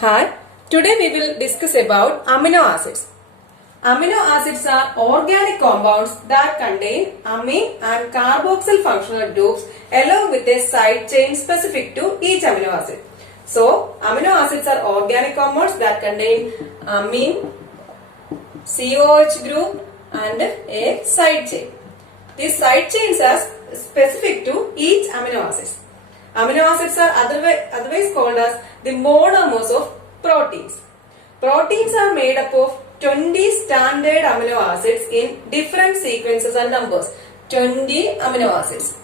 Hi, today we will discuss about amino acids. Amino acids are organic compounds that contain amine and carboxyl functional groups along with a side chain specific to each amino acid. So, amino acids are organic compounds that contain amine, COH group and a side chain. These side chains are specific to each amino acid. Amino acids are otherwise called as the monomers of proteins. Proteins are made up of 20 standard amino acids in different sequences and numbers. 20 amino acids.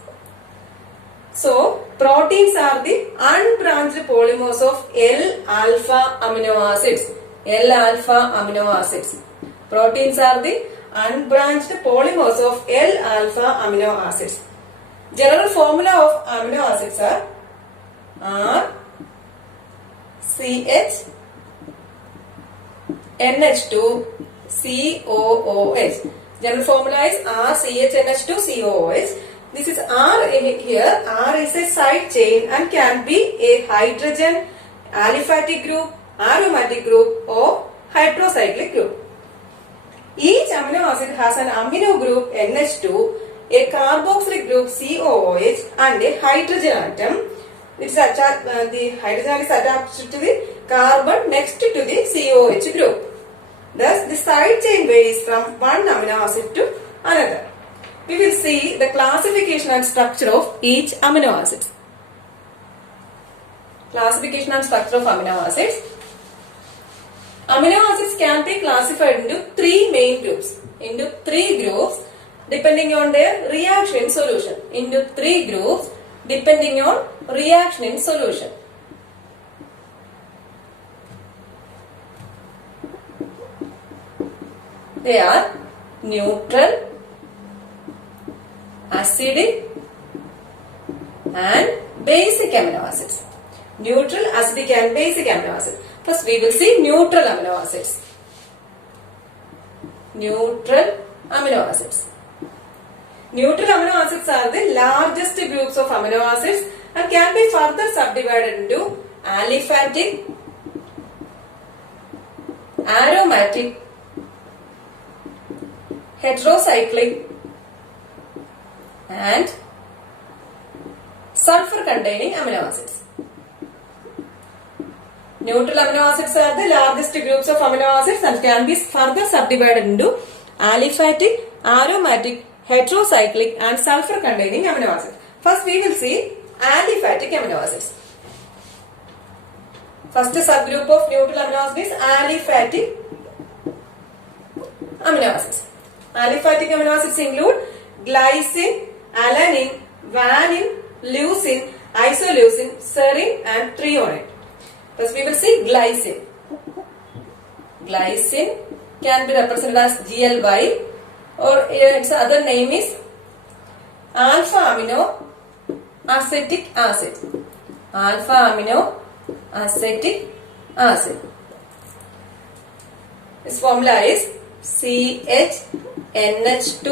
So, proteins are the unbranched polymers of L-alpha amino acids. L-alpha amino acids. Proteins are the unbranched polymers of L-alpha amino acids. General formula of amino acids are R, CH, NH2, COOH. General formula is R, CH, NH2, COOH. This is R here. R is a side chain and can be a hydrogen, aliphatic group, aromatic group or heterocyclic group. Each amino acid has an amino group NH2, a carboxylic group COOH and a hydrogen atom. The hydrogen is attached to the carbon next to the COH group. Thus, the side chain varies from one amino acid to another. We will see the classification and structure of each amino acid. Classification and structure of amino acids. Amino acids can be classified into three main groups. Into three groups depending on their reaction in solution. Into three groups depending on reaction in solution. They are neutral, acidic and basic amino acids. Neutral, acidic and basic amino acids. First we will see neutral amino acids. Neutral amino acids. Neutral amino acids are the largest groups of amino acids and can be further subdivided into aliphatic, aromatic, heterocyclic and sulfur containing amino acids. Neutral amino acids are the largest groups of amino acids and can be further subdivided into aliphatic, aromatic, heterocyclic and sulfur containing amino acids. First we will see aliphatic amino acids. First subgroup of neutral amino acids is aliphatic amino acids. Aliphatic amino acids include glycine, alanine, valine, leucine, isoleucine, serine and threonine. First we will see glycine. Glycine can be represented as GLY or its other name is alpha amino acetic acid. Alpha amino acetic acid. Its formula is CHNH2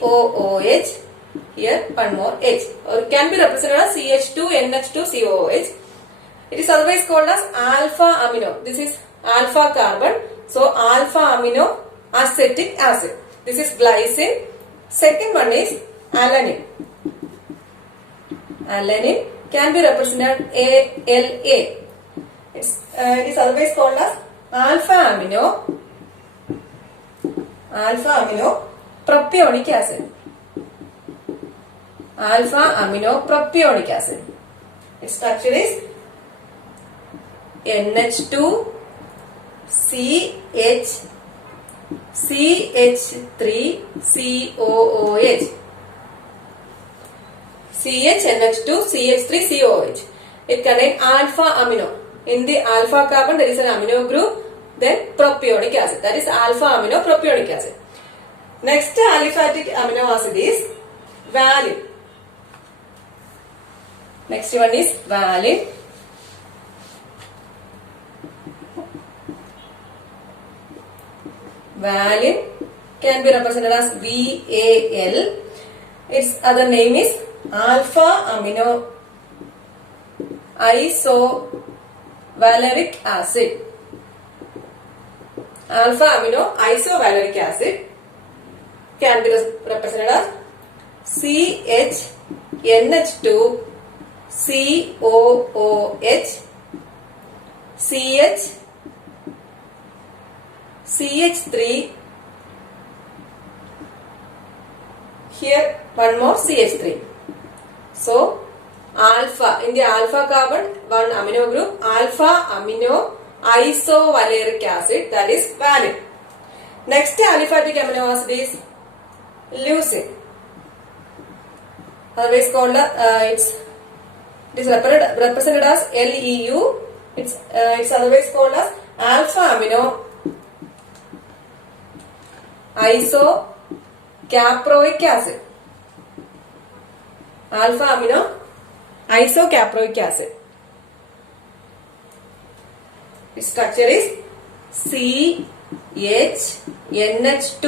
COOH. Here one more H, or can be represented as CH2NH2 COOH. It is otherwise called as alpha amino. This is alpha carbon. So alpha amino acetic acid. This is glycine. Second one is alanine. Alanine can be represented ALA. It is otherwise called as alpha amino propionic acid. Alpha amino propionic acid. Its structure is NH2 CH CH3 COOH. CHNH2 CH3 COOH. It contains alpha amino. In the alpha carbon there is an amino group, then propionic acid. That is alpha amino propionic acid. Next aliphatic amino acid is valine. Next one is valine. Valine can be represented as VAL. Its other name is alpha amino valeric acid. Alpha amino isovaleric acid can be represented as CHNH2 COOH CH CH3. Here one more CH3. So alpha, in the alpha carbon one amino group, alpha amino isovaleric acid, that is valid. Next aliphatic amino acid is leucine. Otherwise called it is represented as LEU. It's otherwise called as alpha amino isocaproic acid. Alpha amino isocaproic acid. Its structure is CHNH2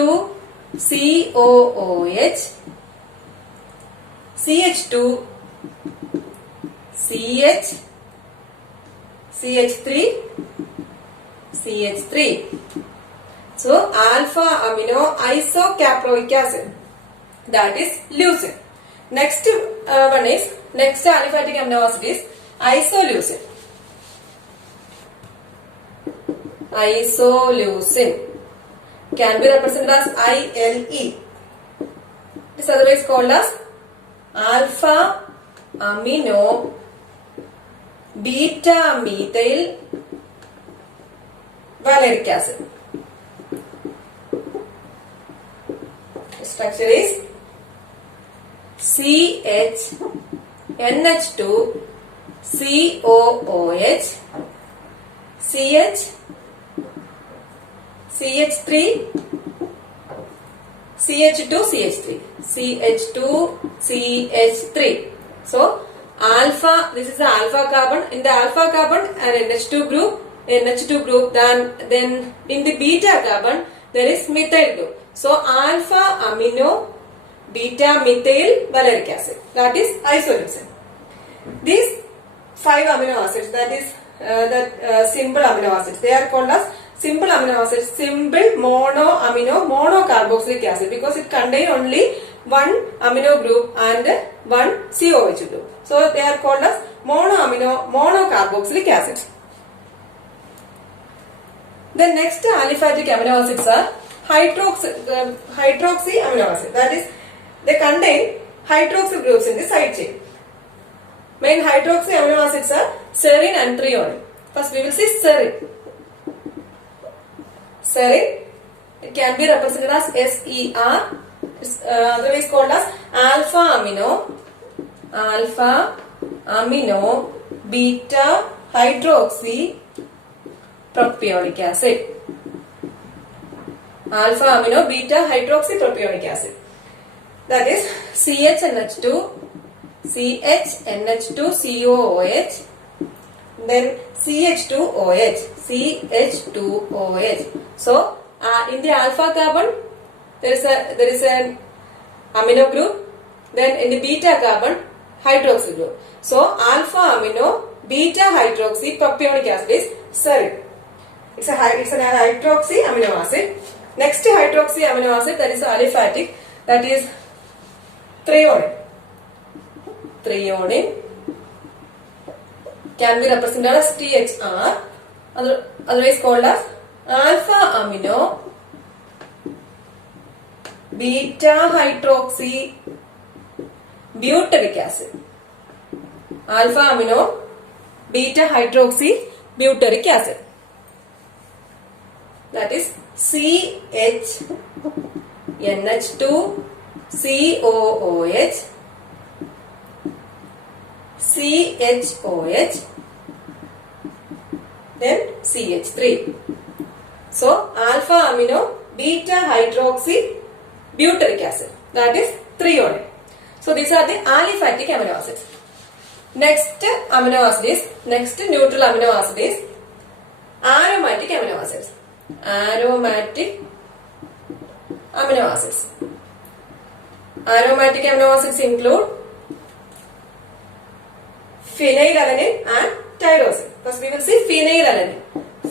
COOH CH2 CH CH3 CH3. So alpha amino isocaproic acid, that is leucine. Next one is, next aliphatic amino acid is isoleucine. Isoleucine can be represented as ILE. It is otherwise called as alpha amino beta methyl valeric acid. The structure is CHNH2 COOH CH CH3 CH2 CH3 CH2 CH3. So alpha, this is the alpha carbon. In the alpha carbon an NH2 group, then in the beta carbon there is methyl group. So alpha amino beta methyl valeric acid, that is isoleucine. These 5 amino acids, that is simple amino acids, they are called as simple amino acids, simple monocarboxylic acid, because it contains only one amino group and one COH group. So they are called as monocarboxylic acid. The next aliphatic amino acids are hydroxy amino acid, that is they contain hydroxyl groups in the side chain. Main hydroxy amino acids are serine and threonine. First we will see serine. Serine, it can be represented as SER, otherwise called as alpha amino beta hydroxy propionic acid. Alpha amino beta hydroxy propionic acid, that is CHNH2 COOH, then CH2OH. So in the alpha carbon there is an amino group, then in the beta carbon hydroxy group. So alpha amino beta hydroxy propionic acid is serine. It's a hydroxy amino acid. Next hydroxy amino acid, that is aliphatic, that is threonine. Threonine can be represented as THR, otherwise called as alpha amino beta hydroxy butyric acid. Alpha amino beta hydroxy butyric acid, that is CHNH2 COOH CHOH, then CH3. So alpha amino beta hydroxy butyric acid, that is threonine. So these are the aliphatic amino acids. Next neutral amino acid is aromatic amino acids. Aromatic amino acids. Aromatic amino acids include phenylalanine and tyrosine. First we will see phenylalanine.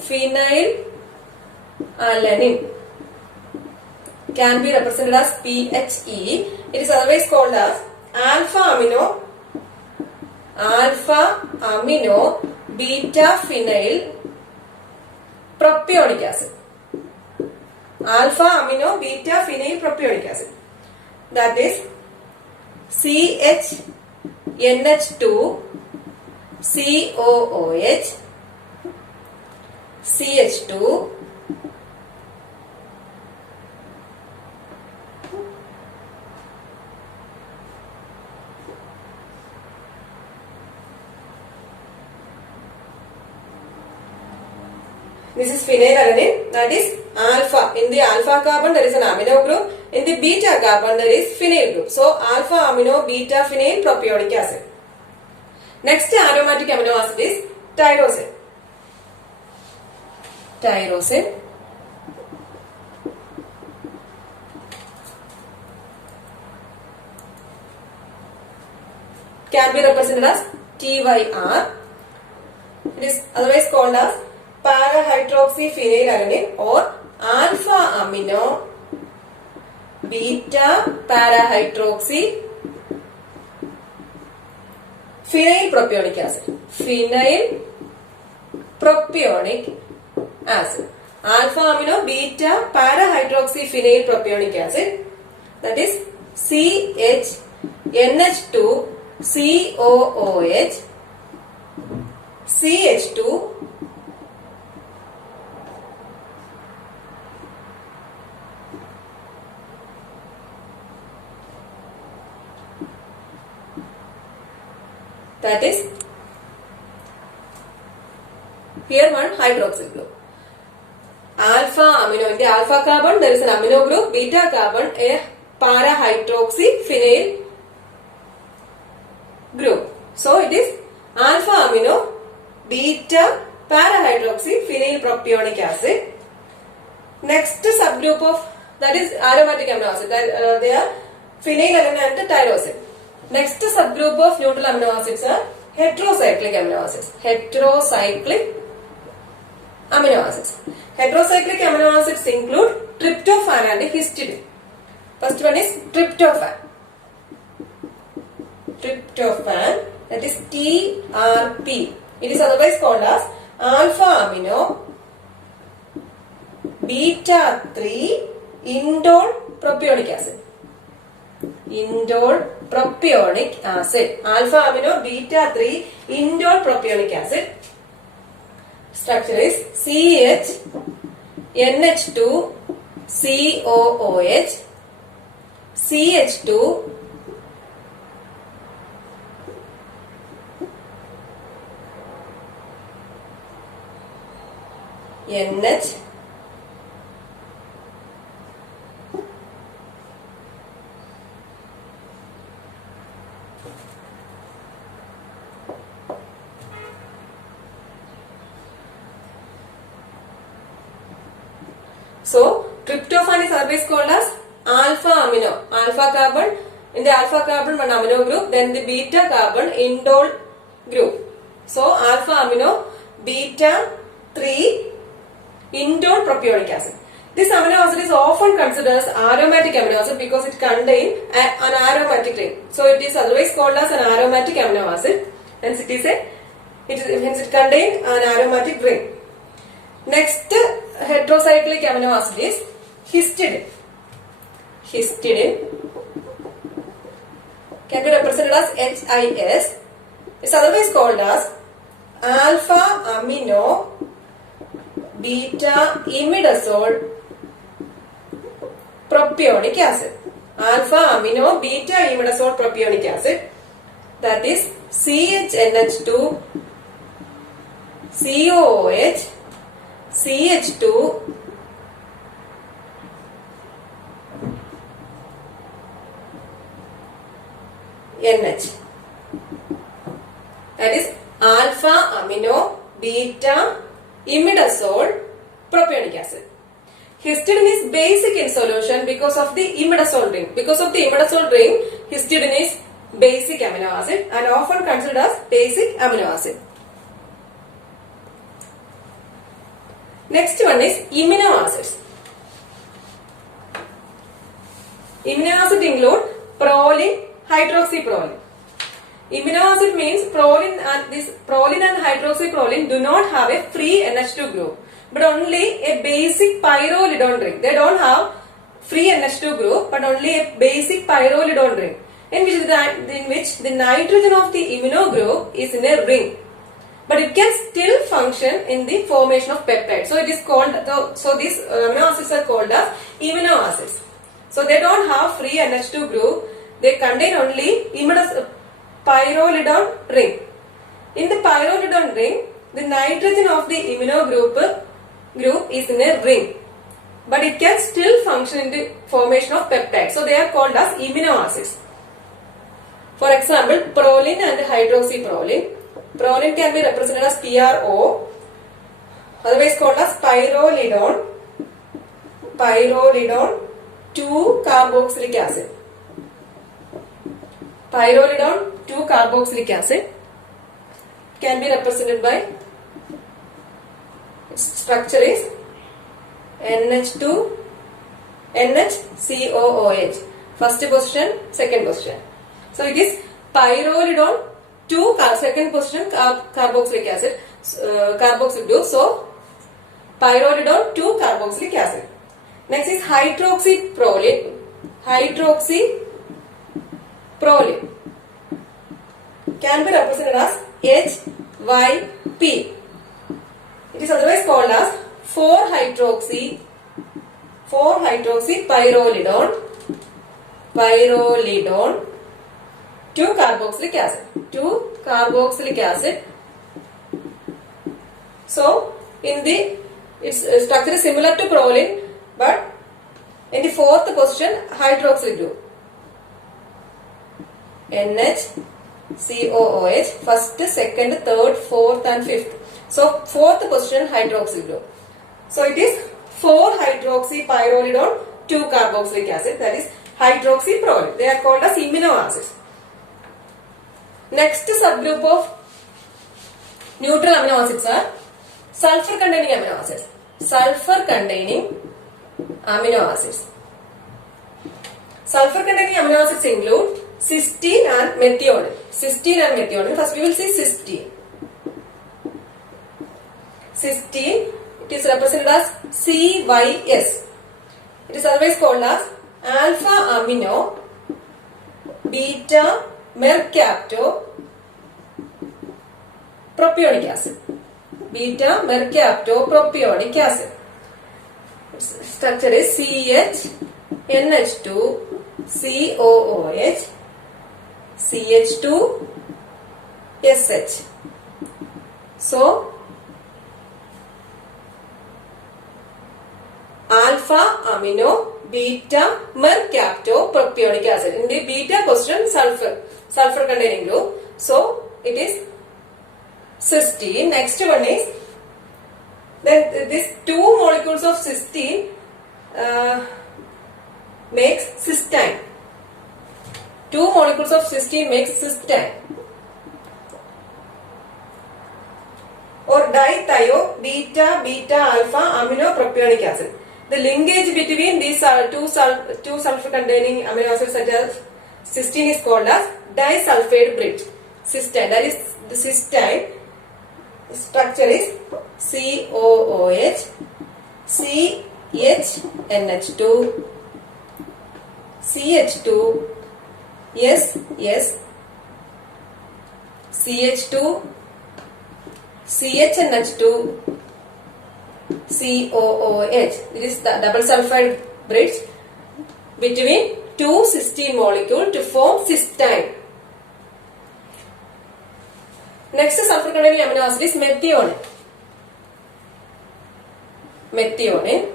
Phenylalanine can be represented as PHE. It is otherwise called as alpha amino beta phenyl propionic acid. Alpha amino beta phenyl propionic acid. That is CHNH2 COOH CH2 This is phenylalanine, that is alpha. In the alpha carbon there is an amino group. In the beta carbon there is phenyl group. So alpha amino beta phenyl propionic acid. Next aromatic amino acid is tyrosine. Tyrosine can be represented as TYR. It is otherwise called as para-hydroxyphenylalanine or alpha amino beta para-hydroxy phenyl propionic acid. Phenyl propionic acid. Alpha amino beta para-hydroxy phenyl propionic acid, that is CHNH2 COOH CH2 that is here one hydroxyl group. Alpha amino, in the alpha carbon there is an amino group, beta carbon a para-hydroxy phenyl group. So it is alpha amino beta para-hydroxy phenyl propionic acid. Next subgroup of that is aromatic amino acid, that they are phenylalanine and tyrosine. Next subgroup of neutral amino acids are heterocyclic amino acids. Heterocyclic amino acids. Heterocyclic amino acids include tryptophan and histidine. First one is tryptophan. Tryptophan, that is TRP. It is otherwise called as alpha amino beta 3 indole propionic acid. Indole propionic acid. Alpha amino beta 3 indole propionic acid. Structure is CHNH2 COOH CH2 NH So tryptophan is always called as alpha amino. Alpha carbon, in the alpha carbon one amino group, then the beta carbon indole group. So alpha amino beta 3 indole propionic acid. This amino acid is often considered as aromatic amino acid because it contains an aromatic ring. So it is otherwise called as an aromatic amino acid. Hence it contains an aromatic ring. Next heterocyclic amino acid is histidine. Histidine can be represented as HIS. It's otherwise called as alpha amino beta imidazole propionic acid. Alpha amino beta imidazole propionic acid, that is CHNH2 COOH CH2 NH, that is alpha amino beta imidazole propionic acid. Histidine is basic in solution because of the imidazole ring. Because of the imidazole ring, histidine is basic amino acid and often considered as basic amino acid. Next one is amino acids. Amino acid include proline, hydroxyproline. Amino acid means proline and hydroxyproline do not have a free NH2 group, but only a basic pyrrolidone ring. They don't have free NH2 group, but only a basic pyrrolidone ring, in which the nitrogen of the amino group is in a ring. But it can still function in the formation of peptides. So it is called, so these amino acids are called as amino acids. So they don't have free NH2 group. They contain only pyrrolidone ring. In the pyrrolidone ring, the nitrogen of the amino group is in a ring. But it can still function in the formation of peptides. So they are called as amino acids. For example, proline and hydroxyproline. Proline can be represented as PRO, otherwise called as pyrrolidone 2-carboxylic acid. Pyrrolidone 2-carboxylic acid can be represented by, its structure is NH2, NHCOOH. First position, second position. So it is pyrrolidone 2, second position carboxylic acid, carboxyl group. So pyrrolidone 2-carboxylic acid. Next is hydroxyproline. Hydroxyproline can be represented as HYP. It is otherwise called as 4-hydroxypyrrolidone 2-carboxylic acid. 2-carboxylic acid. So its structure is similar to proline, but in the fourth position, hydroxyl group. NHCOOH, first, second, third, fourth and fifth. So fourth position, hydroxyl group. So it is 4-hydroxypyrrolidone 2-carboxylic acid, that is hydroxyproline. They are called as amino acids. Next subgroup of neutral amino acids are sulfur containing amino acids. Sulfur containing amino acids. Sulfur containing amino acids include cysteine and methionine. Cysteine and methionine. First we will see cysteine. Cysteine, it is represented as CYS. It is otherwise called as alpha amino beta mercaptopropionic acid. Beta mercaptopropionic acid. Its structure is CHNH2 COOH CH2 SH. So alpha amino beta mercaptopropionic acid. In the beta position, sulfur containing group. So it is cysteine. Next one is, then these two molecules of cysteine makes cysteine. Two molecules of cysteine makes cysteine. Or dithio beta alpha aminopropionic acid. The linkage between these two sulfur containing amino acids such as cysteine is called as disulfide bridge. Cysteine, that is the cysteine structure is COOH CHNH2 CH2 SS CH2 CHNH2 COOH. It is the double sulfide bridge between two cysteine molecules to form cysteine. Next sulfur containing amino acid is methionine. Methionine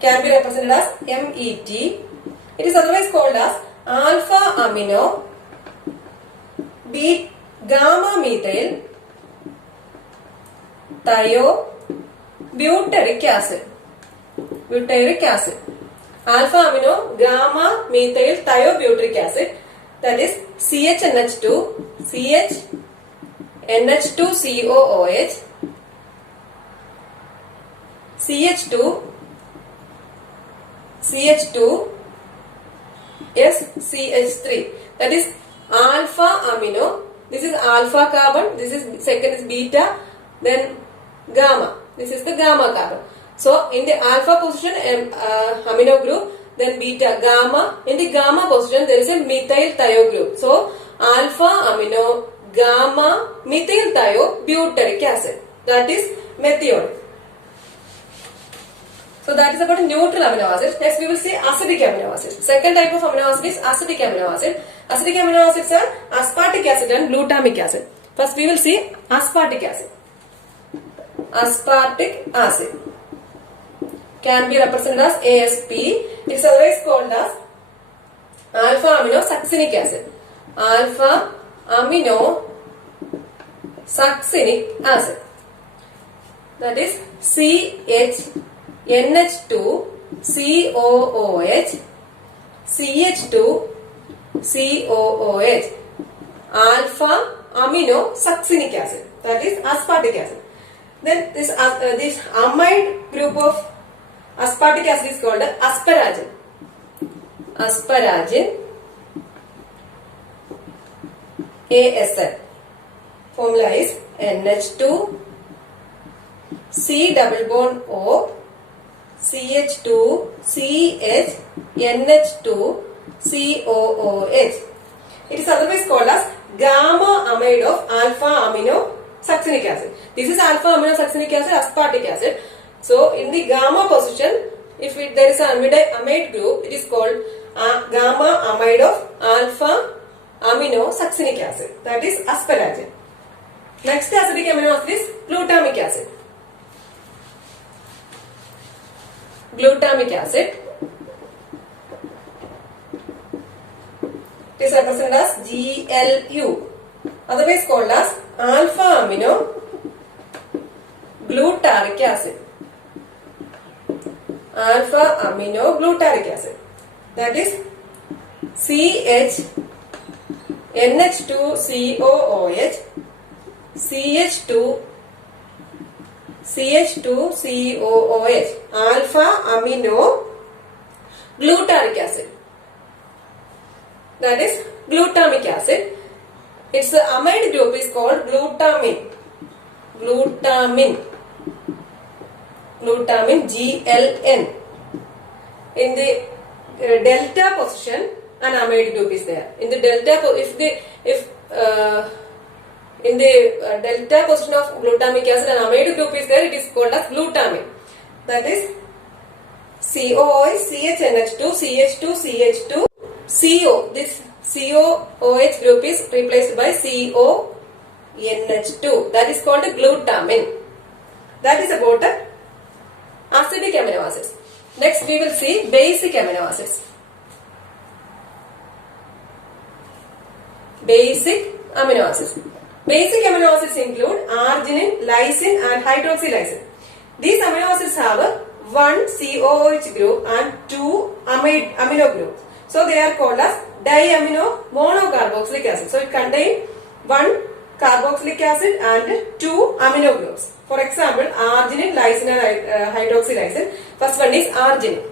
can be represented as MET. It is otherwise called as alpha amino gamma methyl thiobutyric acid. Butyric acid. Alpha amino gamma methyl thiobutyric acid, that is CHNH2 CHNH2COOH CH2 SCH3. That is alpha amino. This is alpha carbon. This is second is beta. Then gamma. This is the gamma carbon. So in the alpha position amino group. Then beta gamma. In the gamma position there is a methyl thio group. So alpha amino gamma methyl thio butyric acid. That is methionine. So that is about neutral amino acids. Next we will see acidic amino acids. Second type of amino acid is acidic amino acid. Acidic amino acids are aspartic acid and glutamic acid. First we will see aspartic acid. Aspartic acid can be represented as ASP. It is otherwise called as alpha amino succinic acid. Alpha amino succinic acid. That is CHNH2 COOH CH2 COOH alpha amino succinic acid. That is aspartic acid. Then this amide group of aspartic acid is called asparagine. Asparagine ASN. Formula is NH2 C double bond O CH2 CH NH2 COOH. It is otherwise called as gamma amide of alpha amino succinic acid. This is alpha amino succinic acid, aspartic acid. So in the gamma position, if there is an amide group, it is called gamma amide of alpha amino succinic acid. That is asparagine. Next acidic amino acid is glutamic acid. Glutamic acid is represented as GLU, otherwise called as alpha amino glutaric acid. Alpha amino glutaric acid. That is CHNH2COOH CH2COOH alpha amino glutaric acid. That is glutamic acid. Its amide group is called glutamine. Glutamin GLN. In the delta position, an amide group is there. In the delta, in the delta position of glutamic acid, an amide group is there. It is called as glutamin. That is COOH, CHNH2, CH2, CH2, CO. This COOH group is replaced by CONH2. That is called glutamin. That is about acidic amino acids. Next we will see basic amino acids. Basic amino acids. Basic amino acids include arginine, lysine and hydroxylysine. These amino acids have one COOH group and two amino groups. So they are called as diamino monocarboxylic acid. So it contains one carboxylic acid and two amino groups. For example, arginine, lysine and hydroxylysine. First one is arginine.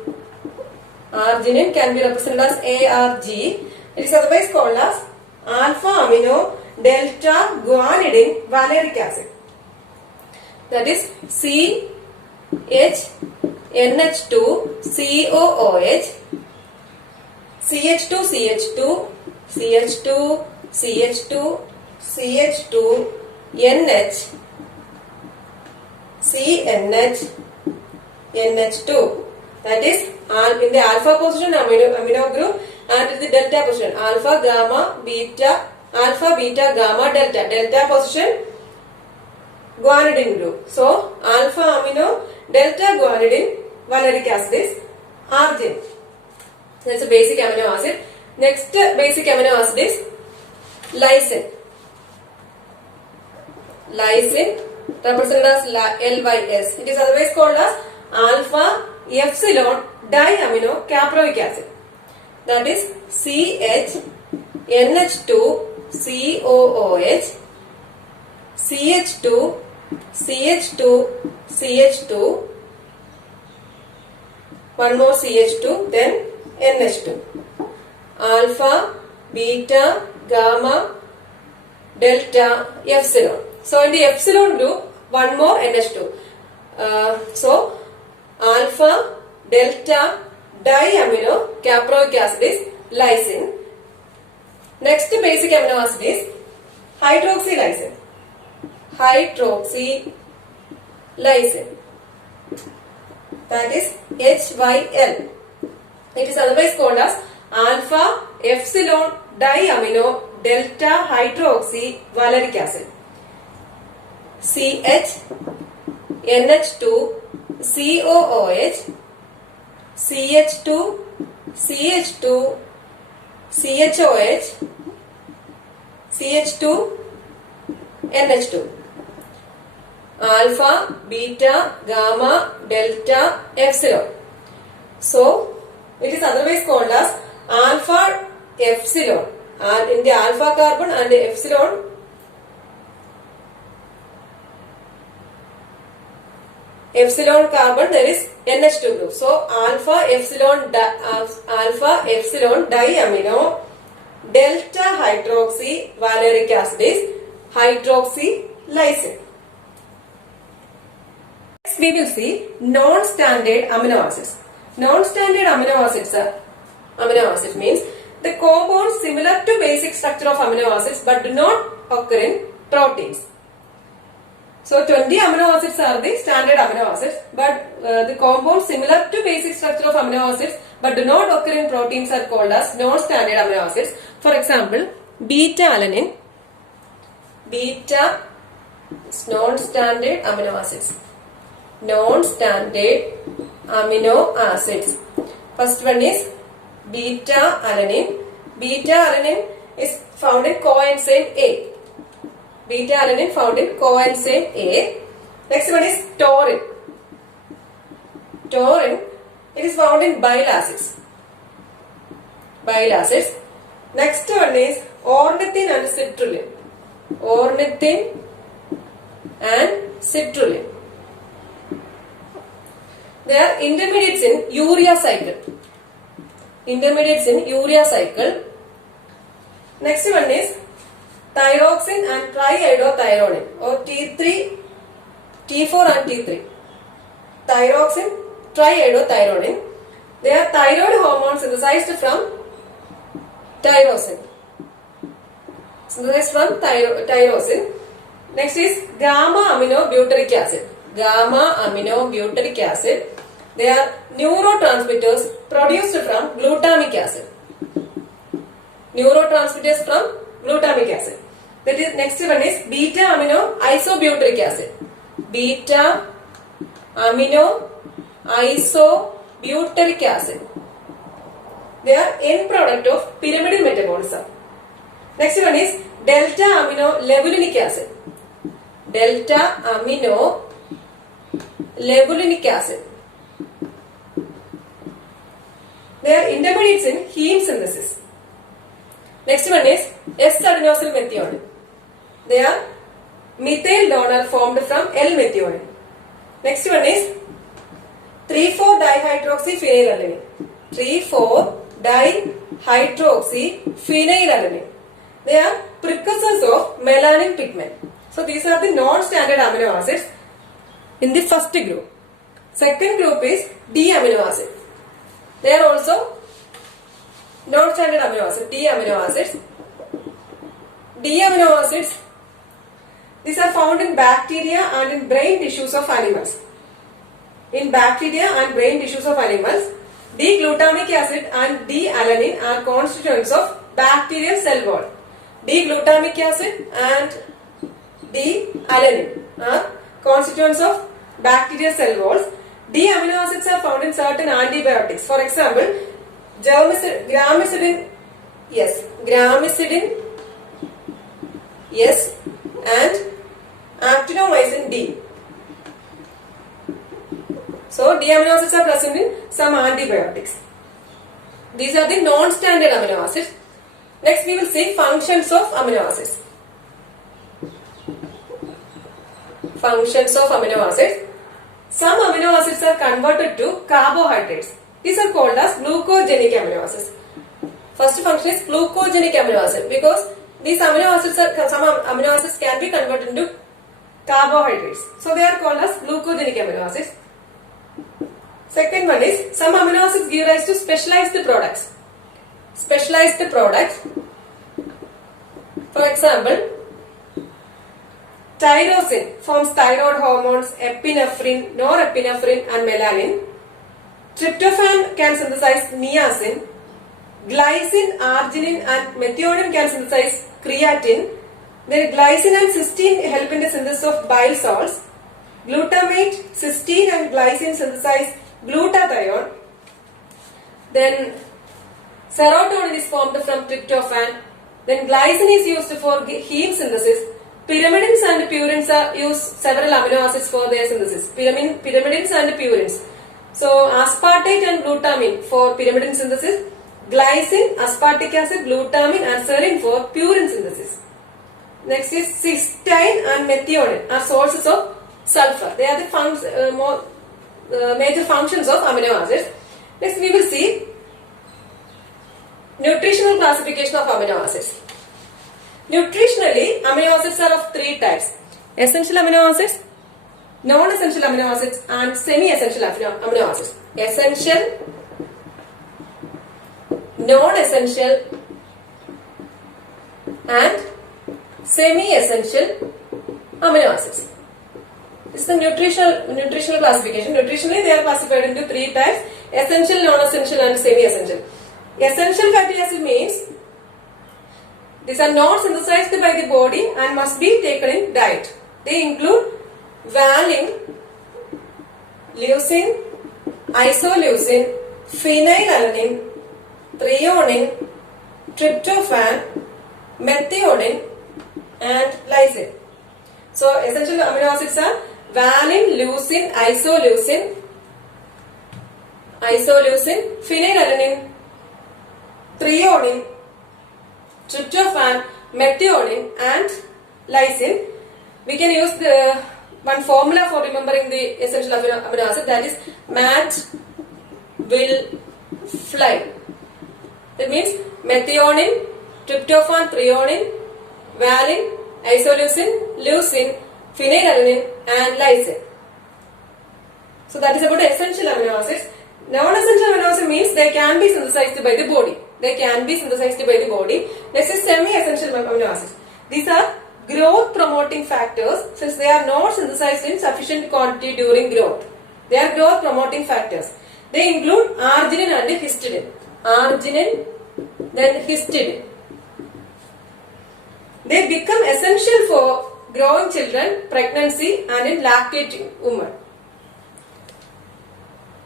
Arginine can be represented as ARG. It is otherwise called as alpha amino delta guanidine valeric acid. That is CHNH2 COOH CH2 CH2 CH2 CH2 CH2 NH CNH NH2. That is in the alpha position amino group and in the delta position alpha beta gamma delta position guanidine group. So alpha amino delta guanidine valeric acid is arginine. That's a basic amino acid. Next basic amino acid is lysine. Lysine represented as LYS. It is otherwise called as alpha epsilon diamino caproic acid. That is CHNH2 COOH CH2 CH2 CH2 one more CH2, then NH2. Alpha, beta, gamma, delta, epsilon. So in the epsilon group, one more NH2. So alpha, delta, diamino caproic acid is lysine. Next basic amino acid is hydroxylysine. Hydroxylysine. That is HYL. It is otherwise called as alpha epsilon diamino delta hydroxy valeric acid. CH, NH2, COOH, CH2, CH2, CHOH, CH2, NH2. Alpha, beta, gamma, delta, epsilon. So, it is otherwise called as alpha epsilon. And in the alpha carbon and the epsilon carbon there is NH2 group. So alpha epsilon diamino delta hydroxy valeric acid is hydroxylysine. Next we will see non-standard amino acids. Non-standard amino acids means the compounds similar to basic structure of amino acids but do not occur in proteins. So 20 amino acids are the standard amino acids, but the compounds similar to basic structure of amino acids but do not occur in proteins are called as non-standard amino acids. For example, beta-alanine. Beta is non-standard amino acids. Non-standard amino acids. First one is beta-alanine. Beta-alanine is found in coenzyme A. Beta-alanine found in coenzyme A. Next one is taurine. Taurine, it is found in bile acids. Bile acids. Next one is ornithine and citrulline. Ornithine and citrulline. They are intermediates in urea cycle. Intermediates in urea cycle. Next one is thyroxine and triiodothyronine or T3, T4 and T3. Thyroxine, triiodothyronine. They are thyroid hormones synthesized from tyrosine. Synthesized from tyrosine. Next is gamma aminobutyric acid. Gamma aminobutyric acid. They are neurotransmitters produced from glutamic acid. Neurotransmitters from glutamic acid. That is, next one is beta amino isobutyric acid. Beta amino isobutyric acid. They are end product of pyrimidine metabolism. Next one is delta amino levulinic acid. Delta amino levulinic acid. They are intermediates in heme synthesis. Next one is S-adenosyl methionine. They are methyl donor formed from L-methionine. Next one is 3,4-dihydroxyphenylalanine. 3,4-dihydroxyphenylalanine. They are precursors of melanin pigment. So these are the non-standard amino acids in the first group. Second group is D-amino acid. They are also non-standard amino acids, D-amino acids. D-amino acids, these are found in bacteria and in brain tissues of animals. In bacteria and brain tissues of animals, D-glutamic acid and D-alanine are constituents of bacterial cell wall. D-glutamic acid and D-alanine are constituents of bacterial cell walls. D-amino acids are found in certain antibiotics. For example, gramicidin, yes, and actinomycin D. So, D-amino acids are present in some antibiotics. These are the non-standard amino acids. Next, we will see functions of amino acids. Functions of amino acids. Some amino acids are converted to carbohydrates. These are called as glucogenic amino acids. First function is glucogenic amino acid because these amino acids some amino acids can be converted into carbohydrates. So they are called as glucogenic amino acids. Second one is some amino acids give rise to specialized products. Specialized products. For example, tyrosine forms thyroid hormones, epinephrine, norepinephrine and melanin. Tryptophan can synthesize niacin. Glycine, arginine and methionine can synthesize creatine. Then glycine and cysteine help in the synthesis of bile salts. Glutamate, cysteine and glycine synthesize glutathione. Then serotonin is formed from tryptophan. Then glycine is used for heme synthesis. Pyrimidines and purines use several amino acids for their synthesis. Pyrimidines and purines. So aspartate and glutamine for pyrimidine synthesis. Glycine, aspartic acid, glutamine and serine for purine synthesis. Next is cysteine and methionine are sources of sulfur. They are the major functions of amino acids. Next we will see nutritional classification of amino acids. Nutritionally, amino acids are of three types: essential amino acids, non-essential amino acids and semi-essential amino acids. Essential, non-essential and semi-essential amino acids. This is the nutritional classification. Nutritionally, they are classified into three types: essential, non-essential and semi-essential. Essential fatty acid means these are not synthesized by the body and must be taken in diet. They include valine, leucine, isoleucine, phenylalanine, threonine, tryptophan, methionine and lysine. So essential amino acids are valine, leucine, isoleucine, phenylalanine, threonine, tryptophan, methionine and lysine. We can use the one formula for remembering the essential amino acid, that is MAT will fly. That means methionine, tryptophan, threonine, valine, isoleucine, leucine, phenylalanine and lysine. So that is about essential amino acids. Non-essential amino acids means they can be synthesized by the body. Next is semi-essential amino acids. These are growth promoting factors since they are not synthesized in sufficient quantity during growth. They are growth promoting factors. They include arginine and histidine. Arginine, then histidine. They become essential for growing children, pregnancy and in lactating women.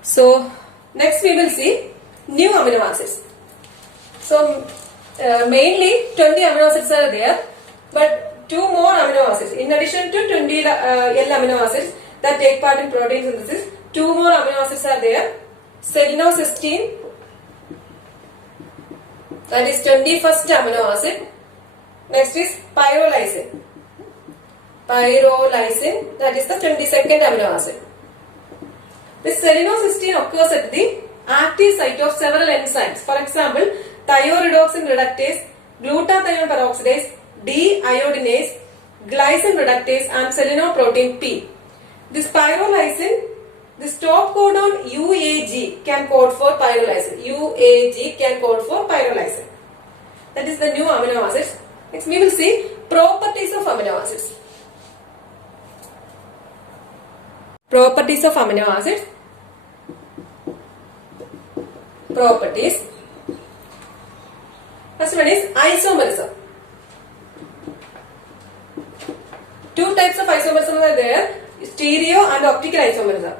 So next we will see new amino acids. So mainly 20 amino acids are there, but 2 more amino acids. In addition to 20 L amino acids that take part in protein synthesis, 2 more amino acids are there. Selenocysteine, that is 21st amino acid. Next is pyrrolysine. Pyrrolysine, that is the 22nd amino acid. This selenocysteine occurs at the active site of several enzymes. For example, thioredoxin reductase, glutathione peroxidase, deiodinase, glycine reductase and selenoprotein P. This pyrrolysine, the stop codon UAG can code for pyrrolysine. UAG can code for pyrrolysine. That is the new amino acids. Next we will see properties of amino acids. Properties of amino acids. Properties. First one is isomerism. 2 types of isomerism are there: stereo and optical isomerism.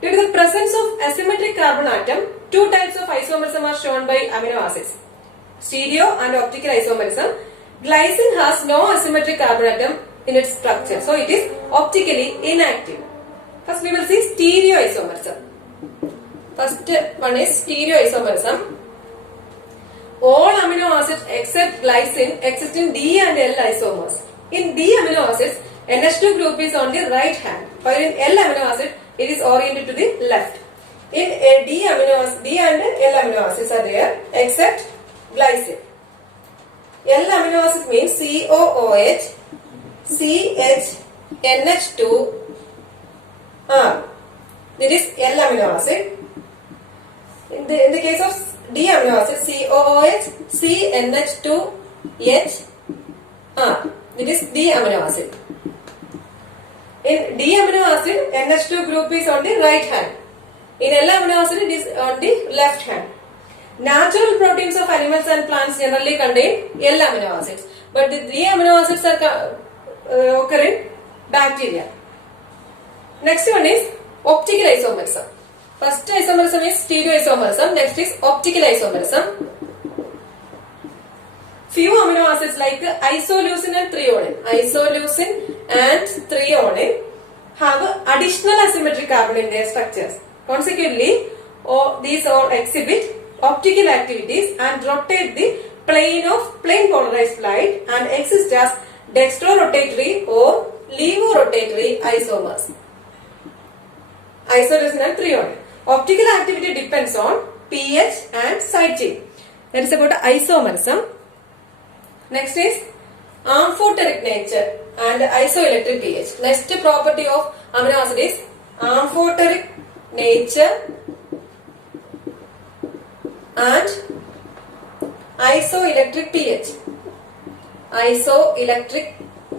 Due to the presence of asymmetric carbon atom, 2 types of isomerism are shown by amino acids: stereo and optical isomerism. Glycine has no asymmetric carbon atom in its structure, so it is optically inactive. First we will see stereoisomerism. First one is stereoisomerism. All amino acids except glycine exist in D and L isomers. In D amino acids, NH2 group is on the right hand, while in L amino acid, it is oriented to the left. In D and L amino acids are there except glycine. L amino acid means COOH, CHNH2, R. That is L amino acid. In the case of D amino acid, COOH, CNH2H, R. That is D amino acid. In D amino acid, NH2 group is on the right hand. In L amino acid, it is on the left hand. Natural proteins of animals and plants generally contain L amino acids, but the D amino acids are occur in bacteria. Next one is optical isomerism. First isomerism is stereoisomerism. Next is optical isomerism. Few amino acids like isoleucine and threonine have additional asymmetric carbon in their structures. Consequently, these all exhibit optical activities and rotate the plane of plane polarized light and exist as dextrorotatory or levorotatory isomers. Isoleucine and threonine. Optical activity depends on pH and side chain. That is about isomerism. Next is amphoteric nature and isoelectric pH. Next property of amino acid is amphoteric nature and isoelectric pH. Isoelectric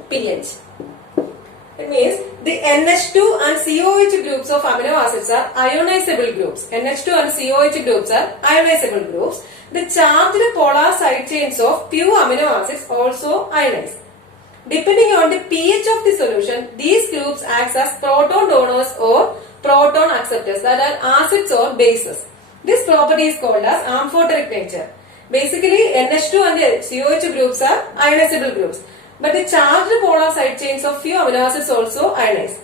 pH. It means the NH2 and COH groups of amino acids are ionizable groups. NH2 and COH groups are ionizable groups. The charged polar side chains of few amino acids also ionize. Depending on the pH of the solution, these groups act as proton donors or proton acceptors, that are acids or bases. This property is called as amphoteric nature. Basically, NH2 and the COH groups are ionizable groups, but the charged polar side chains of few amino acids also ionize.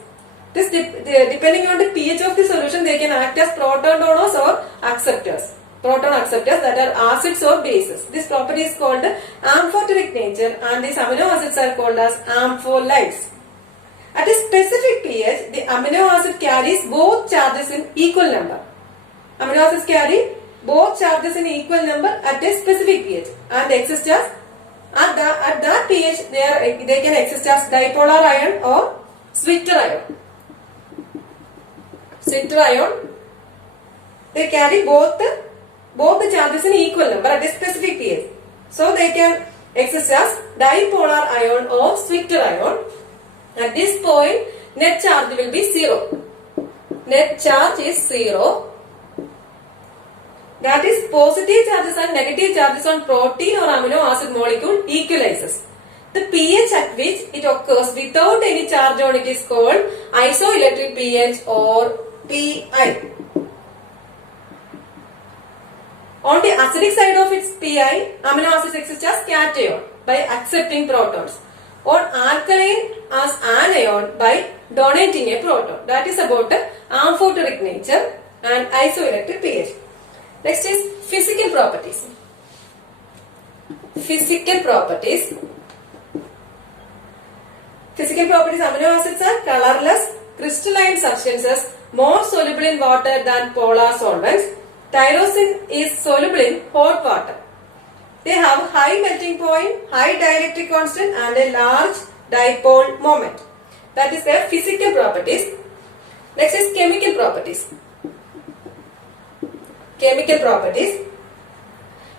This depending on the pH of the solution, they can act as proton donors or acceptors. Proton acceptors, that are acids or bases. This property is called amphoteric nature, and these amino acids are called as ampholites. At a specific pH, the amino acid carries both charges in equal number. Amino acids carry both charges in equal number at a specific pH and exist as at that pH they can exist as dipolar ion or Zwitter ion. Zwitter ion, they carry both the charges in equal number at a specific pH. So they can exist as dipolar ion or Zwitter ion. At this point, net charge will be 0. Net charge is 0. That is, positive charges and negative charges on protein or amino acid molecule equalizes. The pH at which it occurs without any charge on it is called isoelectric pH or PI. On the acidic side of its PI, amino acids exist as cation by accepting protons, or alkaline as anion by donating a proton. That is about the amphoteric nature and isoelectric pH. Next is physical properties. Physical properties. Physical properties, amino acids are colorless, crystalline substances, more soluble in water than polar solvents. Tyrosine is soluble in hot water. They have high melting point, high dielectric constant and a large dipole moment. That is their physical properties. Next is chemical properties. Chemical properties.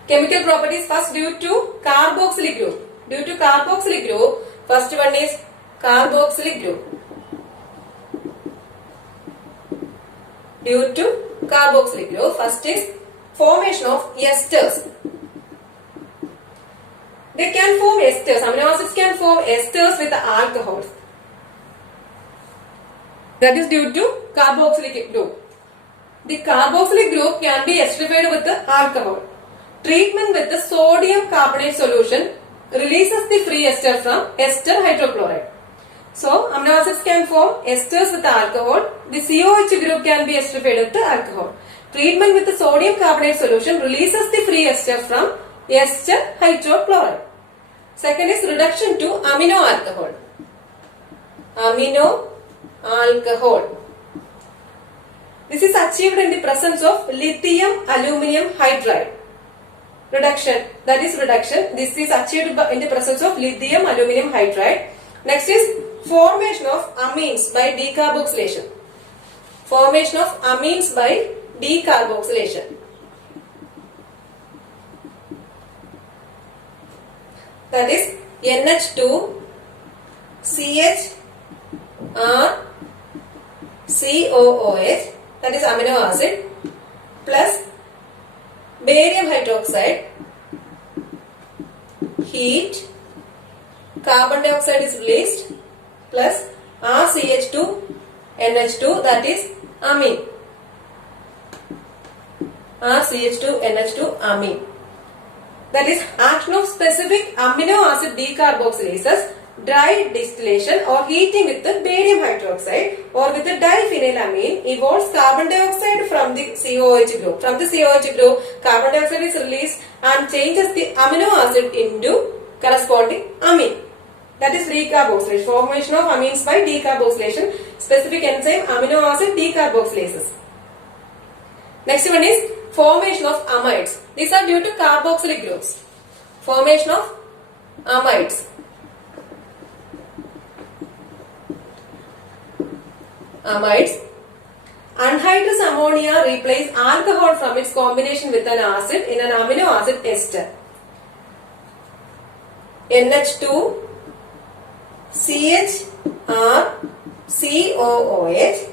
Chemical properties, first due to carboxylic group. Due to carboxylic group, first one is carboxylic group. Due to carboxylic group, first is formation of esters. They can form esters. Amino acids can form esters with the alcohols. That is due to carboxylic group. The carboxylic group can be esterified with the alcohol. Treatment with the sodium carbonate solution releases the free ester from ester hydrochloride. So, amino acids can form esters with the alcohol. The COH group can be esterified with the alcohol. Treatment with the sodium carbonate solution releases the free ester from ester hydrochloride. Second is reduction to amino alcohol. Amino alcohol. This is achieved in the presence of lithium aluminum hydride. Reduction, that is reduction. This is achieved in the presence of lithium aluminum hydride. Next is formation of amines by decarboxylation. Formation of amines by decarboxylation. That is NH2 CHR COOH, that is amino acid, plus barium hydroxide, heat, carbon dioxide is released, plus RCH2 NH2, that is amine. RCH2 NH2 amine. That is action of specific amino acid decarboxylases, dry distillation or heating with the barium hydroxide or with the diphenylamine evolves carbon dioxide from the COH group. From the COH group, carbon dioxide is released and changes the amino acid into corresponding amine. That is decarboxylation. Formation of amines by decarboxylation. Specific enzyme amino acid decarboxylases. Next one is formation of amides. These are due to carboxylic groups. Formation of amides. Amides. Anhydrous ammonia replaces alcohol from its combination with an acid in an amino acid ester. NH2 CHR COOH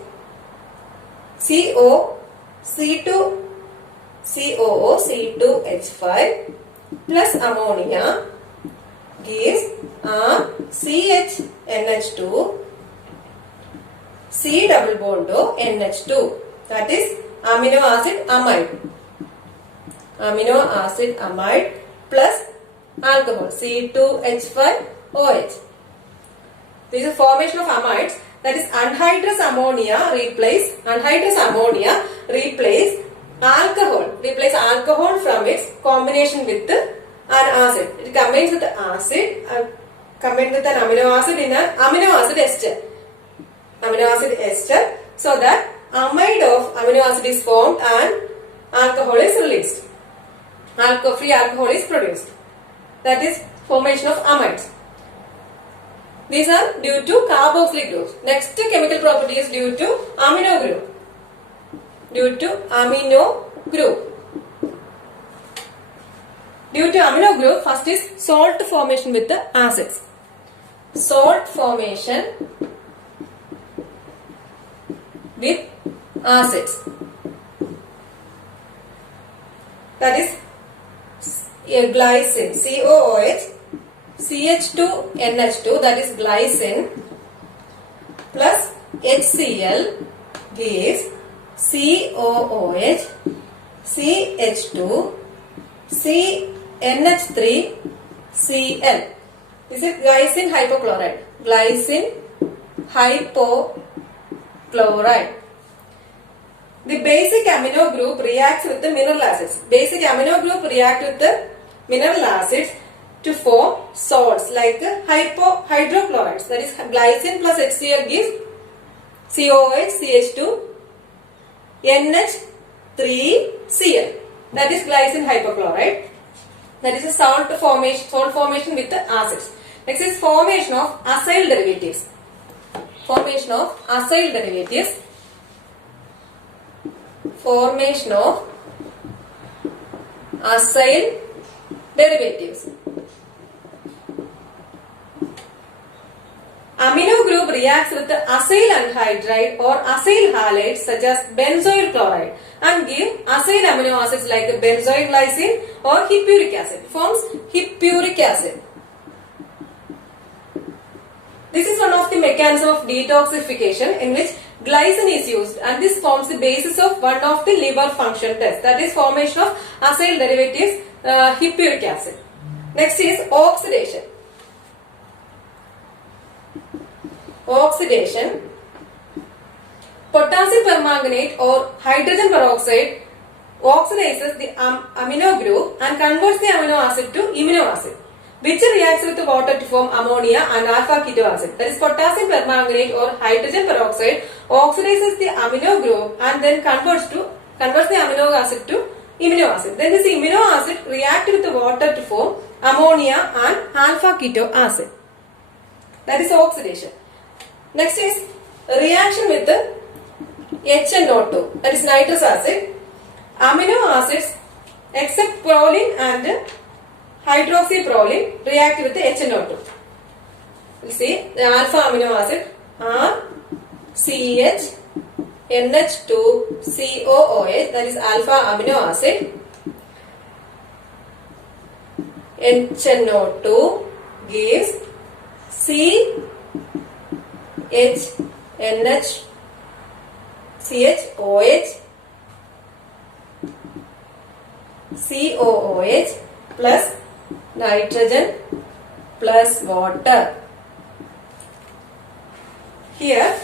CO C2 COO C2H5 plus ammonia gives CHNH2 C double bond O NH2, that is amino acid amide. Amino acid amide plus alcohol C2H5OH. This is formation of amides, that is anhydrous ammonia replace alcohol from its combination with an acid. It combines with the acid and combined with an amino acid in an amino acid ester. So that amide of amino acid is formed and alcohol is released. Free alcohol is produced. That is formation of amides. These are due to carboxylic groups. Next chemical property is due to amino group. Due to amino group, first is salt formation with the acids. Salt formation with acids. That is glycine COOH CH2NH2, that is glycine, plus HCl gives COOH CH2 CNH3 Cl. This is glycine hypochloride. The basic amino group reacts with the mineral acids. Basic amino group react with the mineral acids to form salts like hydrochlorides. That is glycine plus HCl gives COH CH2 NH3Cl. That is glycine hypochloride. That is a salt formation with the acids. Next is formation of acyl derivatives. Formation of acyl derivatives. Formation of acyl derivatives. Amino group reacts with the acyl anhydride or acyl halides such as benzoyl chloride and give acyl amino acids like benzoyl glycine or hippuric acid. Forms hippuric acid. This is one of the mechanism of detoxification in which glycine is used, and this forms the basis of one of the liver function tests. That is formation of acyl derivatives, hippuric acid. Next is oxidation. Oxidation. Potassium permanganate or hydrogen peroxide oxidizes the amino group and converts the amino acid to imino acid. which reacts with water to form ammonia and alpha keto acid. That is potassium permanganate or hydrogen peroxide oxidizes the amino group and then converts the amino acid to amino acid. Then this amino acid reacts with the water to form ammonia and alpha keto acid. That is oxidation. Next is reaction with the HNO2, that is nitrous acid. Amino acids except proline and hydroxyproline react with the HNO2. You see the alpha amino acid are CH NH2 COOH, that is alpha amino acid. HNO2 gives COOH plus nitrogen plus water. Here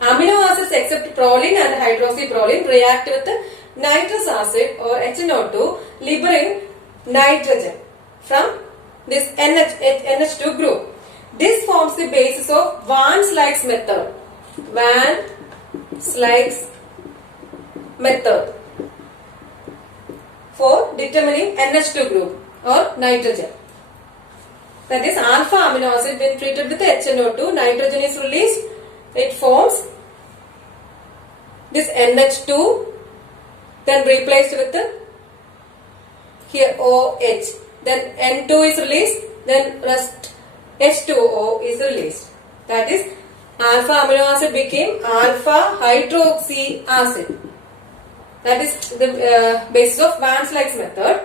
amino acids except proline and hydroxyproline react with nitrous acid or HNO2, liberating nitrogen from this NH2 group. This forms the basis of Van Slyke's method. Van Slyke's method for determining NH2 group or nitrogen. That is alpha amino acid when treated with HNO2, nitrogen is released. It forms this NH2, then replaced with here OH. Then N2 is released, then rest H2O is released. That is alpha amino acid became alpha hydroxy acid. That is the basis of Van Slyke's method.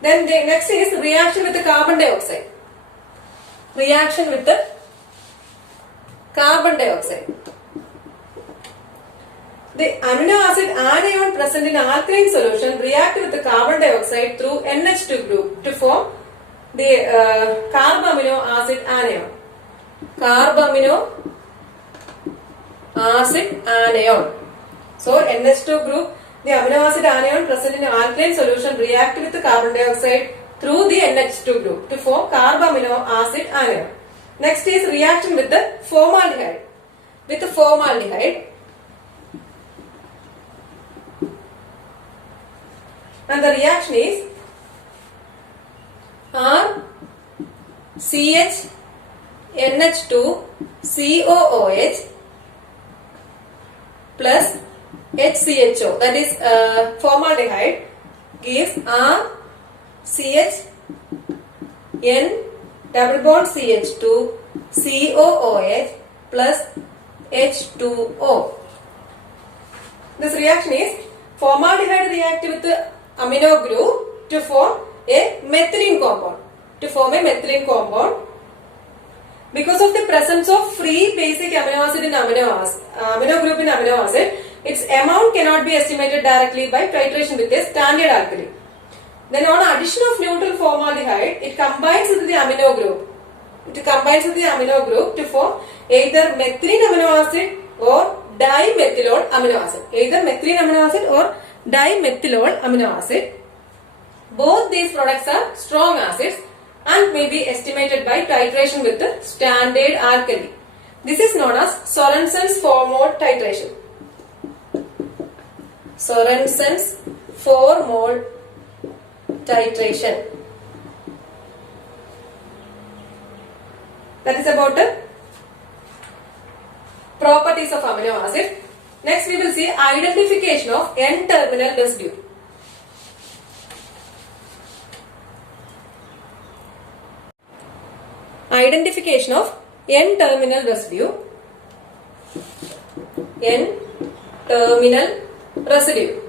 Then the next is reaction with the carbon dioxide. Reaction with the carbon dioxide. The amino acid anion present in alkaline solution react with the carbon dioxide through NH2 group to form the carbamino acid anion. Carbamino acid anion. So NH2 group, the amino acid anion present in alkaline solution react with the carbon dioxide through the NH2 group to form carbamino acid anion. Next is reaction with the formaldehyde. With the formaldehyde, and the reaction is RCH NH2COOH plus HCHO, that is formaldehyde, gives RCH N double bond CH2 COOH plus H2O. This reaction is formaldehyde react with the amino group to form a methylene compound. Because of the presence of free basic amino acid in amino group in amino acid, its amount cannot be estimated directly by titration with a standard alkali. Then on addition of neutral formaldehyde, it combines with the amino group. To form either methylene amino acid or dimethylone amino acid. Both these products are strong acids and may be estimated by titration with the standard alkali. This is known as Sorensen's 4-mole titration. Sorensen's 4-mole titration. That is about the properties of amino acid. Next we will see identification of N-terminal residue. Identification of N-terminal residue. N-terminal residue.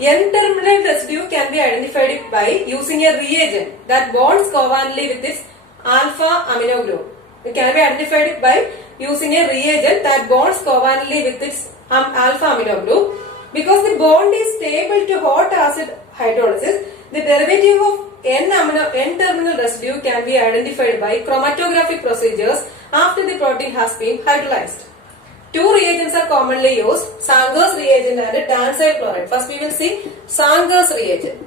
N-terminal residue can be identified by using a reagent that bonds covalently with its alpha amino group. It can be identified by using a reagent that bonds covalently with its alpha amino group. Because the bond is stable to hot acid hydrolysis, the derivative of N-terminal residue can be identified by chromatographic procedures after the protein has been hydrolyzed. Two reagents are commonly used, Sanger's reagent and Danzite chloride. First we will see Sanger's reagent.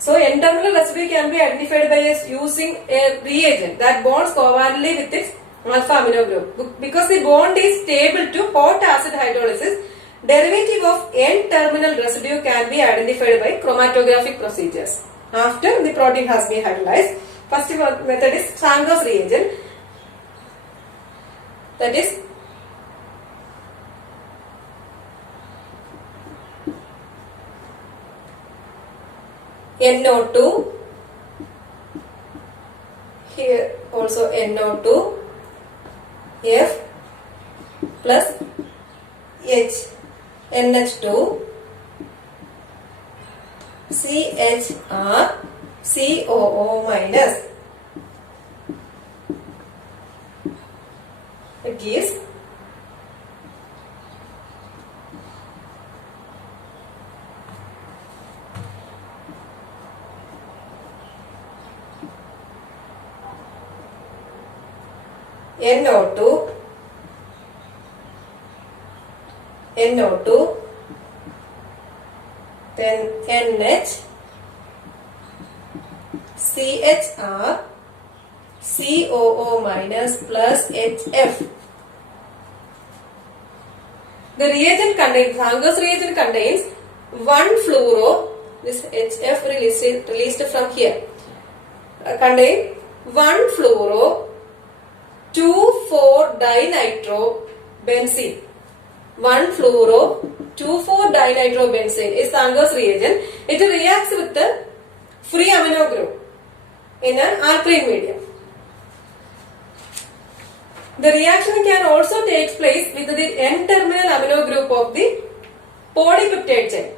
So N-terminal residue can be identified by using a reagent that bonds covalently with its alpha amino group. Because the bond is stable to hot acid hydrolysis, derivative of N-terminal residue can be identified by chromatographic procedures. After the protein has been hydrolyzed, first method is Sanger's reagent. That is NO2, here also NO2, F plus H, NH2, CHR, COO minus. It gives NO2, then NH, CHR, COO minus plus HF. The reagent contains, Sanger's reagent contains 1 fluoro, this HF released from here, contain 1 fluoro 2,4-dinitrobenzene. 1 fluoro 2,4-dinitrobenzene is Sanger's reagent. It reacts with the free amino group in an alkaline medium. The reaction can also take place with the N-terminal amino group of the polypeptide chain.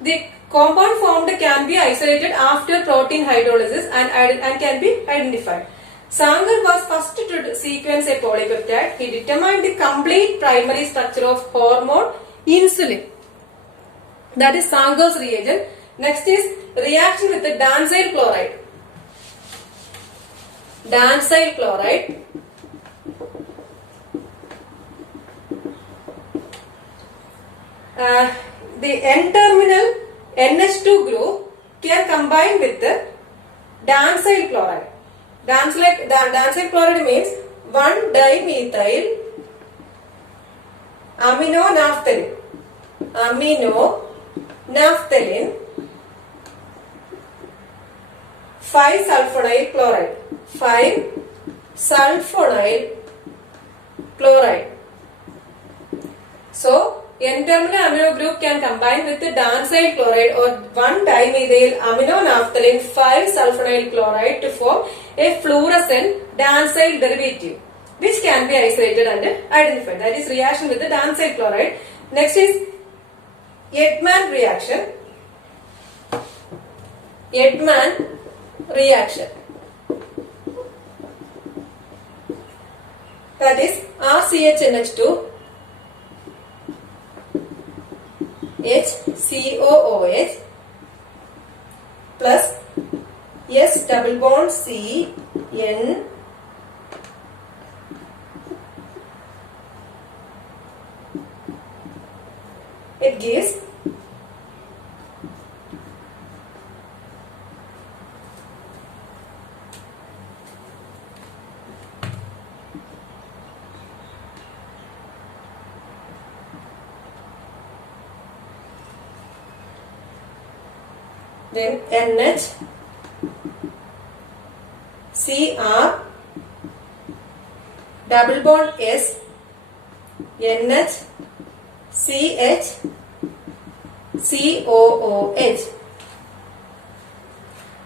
The compound formed can be isolated after protein hydrolysis and can be identified. Sanger was first to sequence a polypeptide. He determined the complete primary structure of hormone insulin. That is Sanger's reagent. Next is reaction with the danzyl chloride. Danzyl chloride. The N-terminal NH2 group can combine with the danzyl chloride. Danzyl chloride means 1-dimethyl aminonaphthalene. Aminonaphthalene 5-sulfonyl chloride. 5-sulfonyl chloride. So, N-terminal amino group can combine with the danzyl chloride or 1-dimethyl aminonaphthalene 5-sulfonyl chloride to form a fluorescent danzyl derivative, which can be isolated and identified. That is reaction with the danzyl chloride. Next is Edman reaction. Edman reaction. That is RCHNH2 HCOOH plus S double bond C N it gives then NH CR double bond S NH CH COOH.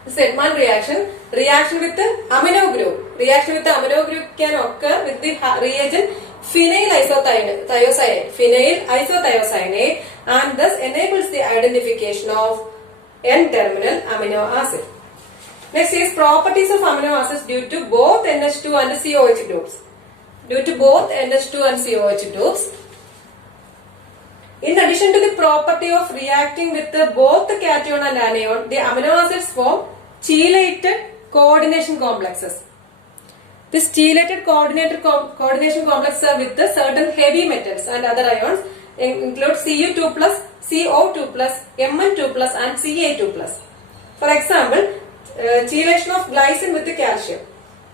This Edman reaction with the amino group. Reaction with the amino group can occur with the reagent phenyl isothiocyanate and thus enables the identification of N-terminal amino acid. Next is properties of amino acids due to both NH2 and COH groups. Due to both NH2 and COH groups. In addition to the property of reacting with both the cation and anion, the amino acids form chelated coordination complexes. This chelated coordination complexes are with the certain heavy metals and other ions include Cu2+, CO2+, Mn2+, and Ca2+. For example, chelation of glycine with the calcium.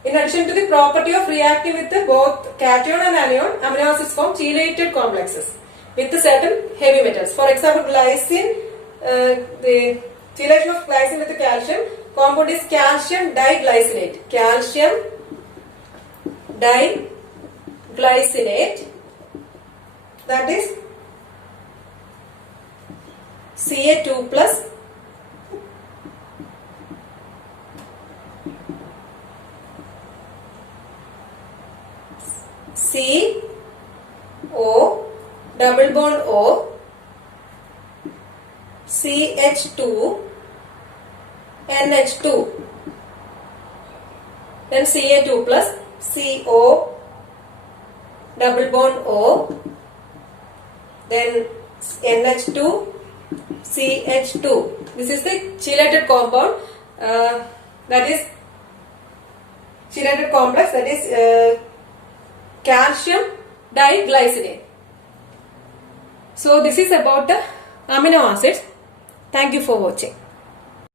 In addition to the property of reacting with both cation and anion, amino acids form chelated complexes with certain heavy metals. For example, glycine, the chelation of glycine with the calcium, compound is calcium diglycinate. Calcium diglycinate, that is Ca2 plus CO double bond O CH2 NH2, then Ca2 plus CO double bond O, then NH2 CH2. This is the chelated compound, that is chelated complex, that is calcium diglycinate. So this is about the amino acids. Thank you for watching.